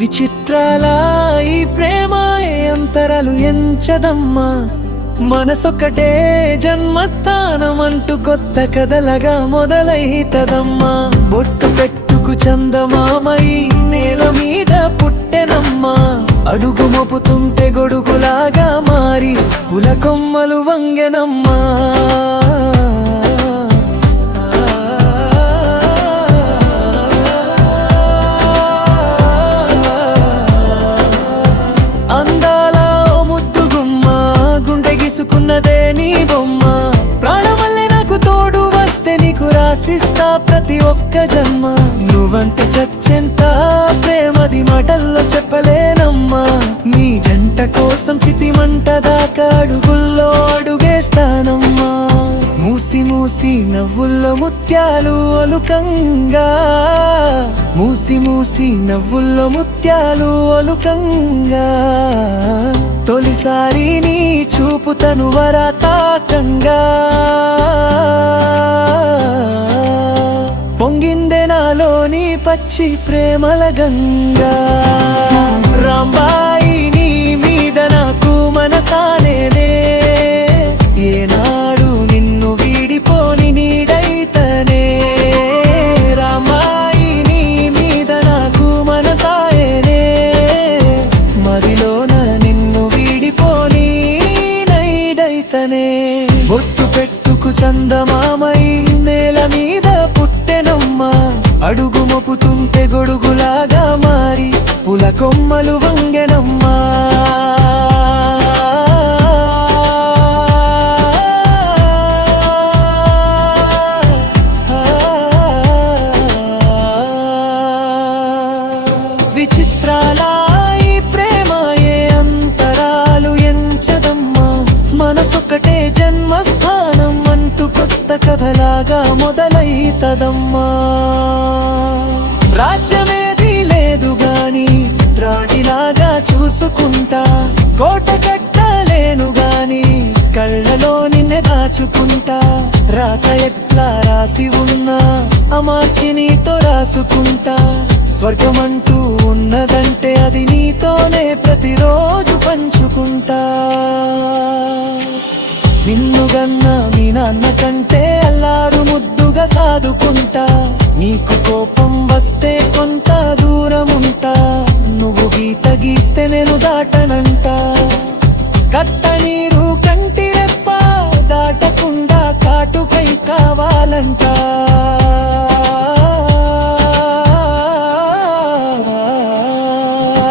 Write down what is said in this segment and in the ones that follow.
విచిత్రాల ఈ ప్రేమ అంతరాలు ఎంచదమ్మా, మనసొక్కటే జన్మస్థానం అంటూ కొత్త కథలగా మొదలైతదమ్మా. బొట్టు పెట్టుకు చందమామై నేల మీద పుట్టెనమ్మా, అడుగు మోపుతుంటే గొడుగులాగా మారి పులకొమ్మలు వంగెనమ్మా. గిసుకున్నదే నీ బొమ్మ, ప్రాణమల్లే నాకు తోడు వస్తే నీకు రాసిస్తా ప్రతి ఒక్క జన్మ. నువ్వంటే చచ్చెంత ప్రేమది మాటల్లో చెప్పలేనమ్మా, నీ జంట కోసం చితిమంట దాకా అడుగుల్లో అడుగేస్తానమ్మా. మూసి మూసి నవ్వుల్లో ముత్యాలు ఒలుకంగా, మూసి మూసి నవ్వుల్లో ముత్యాలు ఒలుకంగా, తొలిసారి నీ చూపు తను వరతాకంగా పొంగిందే నాలోని పచ్చి ప్రేమల గంగా. రాంబాయి నీ మీద నాకు మనసానేనే, ఏనాడు నిన్ను వీడిపోని నీడైతనే. రాంబాయి నీ మీద నాకు మనసాయనే, మదిలోన నిన్ను వీడిపోని నైడైతనే. బొట్టు పెట్టుకు చందమామై నేల మీద పుట్టెనమ్మా, అడుగు మోపుతుంటే గొడుగులాగా మారి పులకొమ్మలు వంగెనమ్మా. విచిత్రాల ఈ ప్రేమ అంతరాలు ఎంచదమ్మా, మనసొక్కటే జన్మస్థానం అంటూ కొత్త కథలాగా మొదలైతదమ్మా. రాజ్యమేది లేదు గాని రాణిలాగా చూసుకుంటా, కోట కట్టలేను గాని కళ్ళలో నిన్నే దాచుకుంటా. రాత ఎట్లా రాసి ఉన్నా అమార్చి నీతో రాసుకుంటా, స్వర్గమంటూ ఉన్నదంటే అది నీతోనే ప్రతిరోజు పంచుకుంటా. నిన్ను గన్నా మీ నాన్న కంటే అల్లారు ముద్దుగా సాదుకుంటా, నీకు కోపం వస్తే కొంత దూరం ఉంటా, నువ్వు గీత గీస్తే నేను దాటనంట. కట్ట నీరు కంటి రెప్ప దాటకుండా కాటుకై కావాలంట.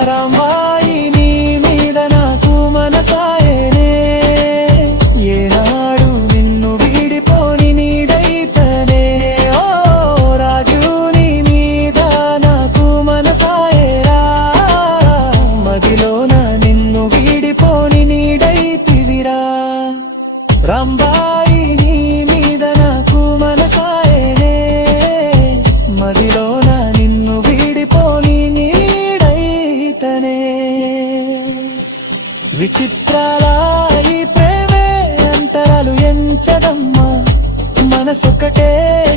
రాంబాయి నీ మీద నాకు మనసాయనే, ఏనాడు నిన్ను వీడిపోని నీడైతనే. ఓ రాజు నీ మీద నాకు మనసాయరా, మదిలోన నిన్ను వీడిపోని నీడైతివిరా. రాంబాయి నీ మీద నాకు మనసాయనే, మదిలోన నిన్ను వీడిపోని నీడైతనే. విచిత్రాల ఈ ప్రేమే అంతరాలు ఎంచదమ్మా, మనసొక్కటే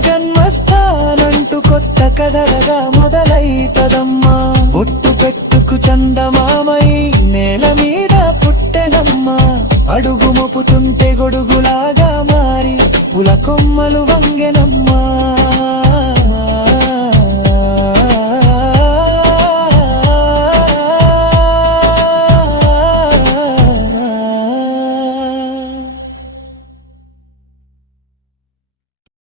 జన్మస్థానంటూ కొత్త కథలుగా మొదలైతదమ్మా. బొట్టు పెట్టుకు చందమామై నేల మీద పుట్టెనమ్మా, అడుగు మోపుతుంటే గొడుగులాగా మారి పులకొమ్మలు వంగెనమ్మా.